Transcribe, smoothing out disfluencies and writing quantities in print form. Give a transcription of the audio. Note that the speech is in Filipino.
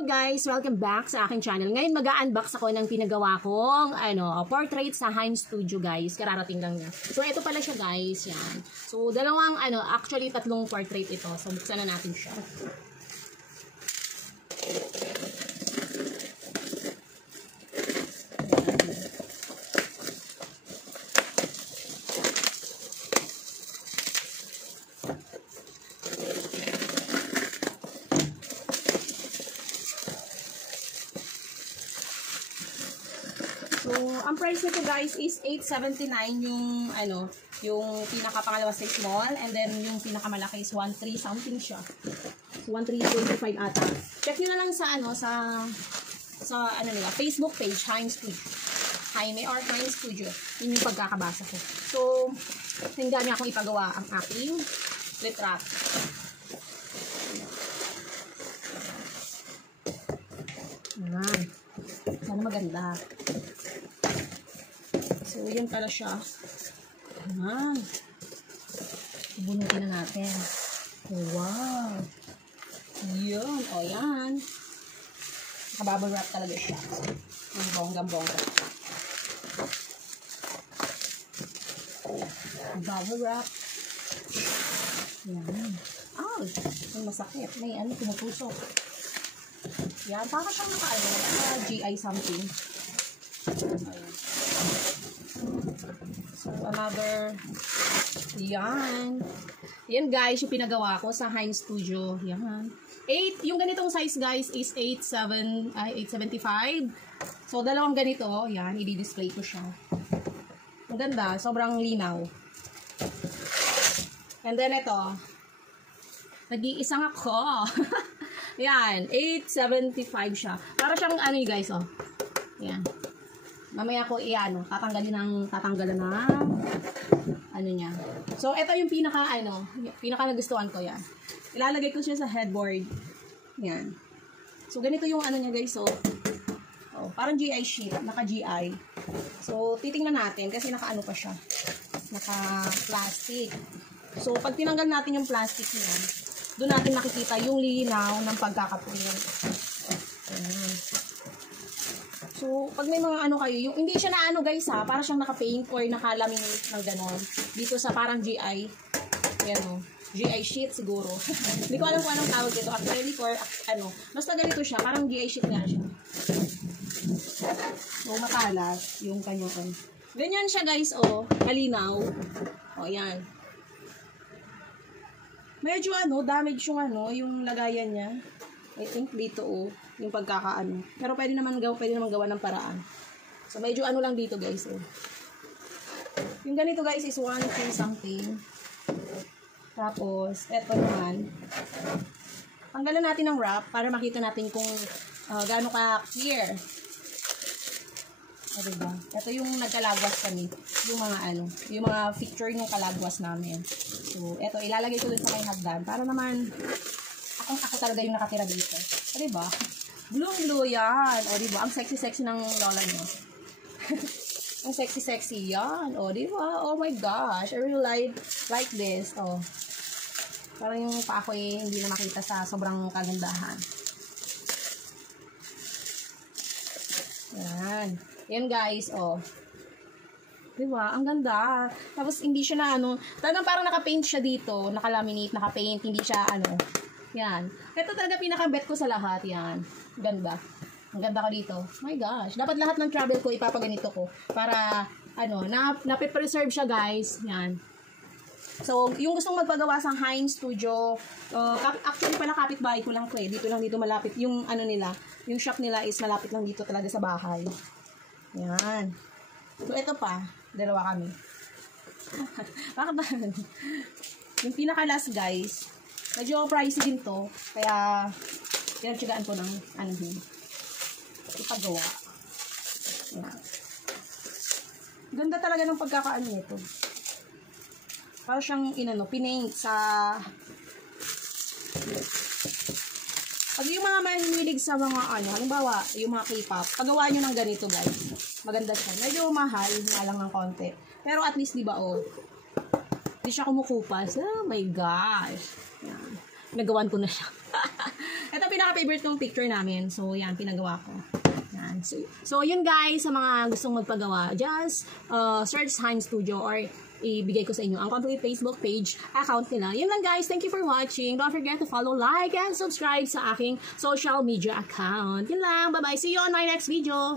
Hello guys! Welcome back sa aking channel. Ngayon mag-unbox ako ng pinagawa kong portrait sa Heinz Studio guys. Kararating lang niya. So ito pala siya guys. Yan. So dalawang actually tatlong portrait ito. So buksan na natin siya. So, ang price nito guys is 879 yung pinaka-pangalawa sa small, and then yung pinakamalaki is 13 something siya. So, 13.25 ata. Check nyo na lang sa nila, Facebook page, Heinz Studio. Jaime or Heinz Studio. Yun yung pagkakabasa ko. So, hanggang niya akong ipagawa ang aking lip wrap. Ayan. Sana maganda. So, yun pala siya. Ayan. Bunutin na natin. Wow. Yun. O, yan. Nakabubble wrap talaga siya. Ang bonggang-bongga. Bubble wrap. Yan. Ay, may masakit. May tumutusok. Yan. Para siyang GI something. Ayan. So, another, yan. Yan guys, yung pinagawa ko sa Heinz Studio. Yan. 8, yung ganitong size guys is 875. So, dalawang ganito. Yan, i-display ko siya. Ang ganda, sobrang linaw. And then ito, nag-iisang ako. Yan, 875 siya. Para siyang guys, oh. Yan. Mamaya ko tatanggalin ng niya. So, ito yung pinaka nagustuhan ko yan. Ilalagay ko siya sa headboard. Yan. So, ganito yung niya guys, so. Oh, parang GI sheet, naka-GI. So, titingnan natin kasi naka-ano pa siya. Naka-plastic. So, pag tinanggal natin yung plastic niya, doon natin nakikita yung linaw ng pagkakaprint. Ayan. So, pag may mga kayo, yung hindi siya na guys para siyang naka-paint or naka-laminate ng ganon. Dito sa parang GI. Ayan o. GI sheet siguro. Hindi ko alam kung anong tawag dito. Actually, for basta ganito siya. Parang GI sheet nga siya. So, matalas yung kanyang ganyan siya guys kalinaw. O, yan. Medyo damage yung lagayan niya. I think dito yung pagkakaano. Pero pwede naman gawa ng paraan. So medyo lang dito guys Yung ganito guys is 1 something. Tapos eto naman. Tanggalan natin ng wrap para makita natin kung gaano ka clear. O diba? Ito yung nagkalagwas kami. Yung mga picture ng kalagwas namin. So eto ilalagay ko dun sa may hagdan para naman ako talaga yung nakatira dito. O diba? Blue yan. O diba? Ang sexy-sexy ng lola nyo. Ang sexy-sexy yan. O diba? Oh my gosh. I really like this. O. Parang yung pa ako hindi na makita sa sobrang kagandahan. Yan. Yan guys. O. Diba? Ang ganda. Tapos hindi siya na talagang parang naka-paint siya dito. Naka-laminate, naka-paint. Hindi siya yan. Ito talaga pinaka-bet ko sa lahat. Yan. Ganda. Ang ganda ko dito. My gosh. Dapat lahat ng travel ko ipapaganito ko. Para, napipreserve siya guys. Yan. So, yung gustong magpagawa sa Heinz Studio, actually pala kapitbahay ko lang dito malapit. Yung nila, yung shop nila is malapit lang dito talaga sa bahay. Yan. So, ito pa. Dalawa kami. Bakit ba? Yung pinaka-last guys, medyo pricey din to. Kaya, pinagtsagaan ko ng ipagawa. Yan. Ganda talaga ng pagkakaano nito. Para siyang pinaint sa pag yung mga mahilig sa mga halimbawa, yung mga K-pop, pagawa nyo ng ganito guys. Maganda siya. Medyo mahal, lang ng konti. Pero at least, diba, hindi siya kumukupas. Oh my gosh. Yan. Nagawan ko na siya. Ito pinaka-favorite kong picture namin. So, yan, pinagawa ko. Yan. So, yun guys, sa mga gustong magpagawa, just search Hines Studio or ibigay ko sa inyo ang complete Facebook page account nila. Yun lang guys. Thank you for watching. Don't forget to follow, like, and subscribe sa aking social media account. Yun lang. Bye-bye. See you on my next video.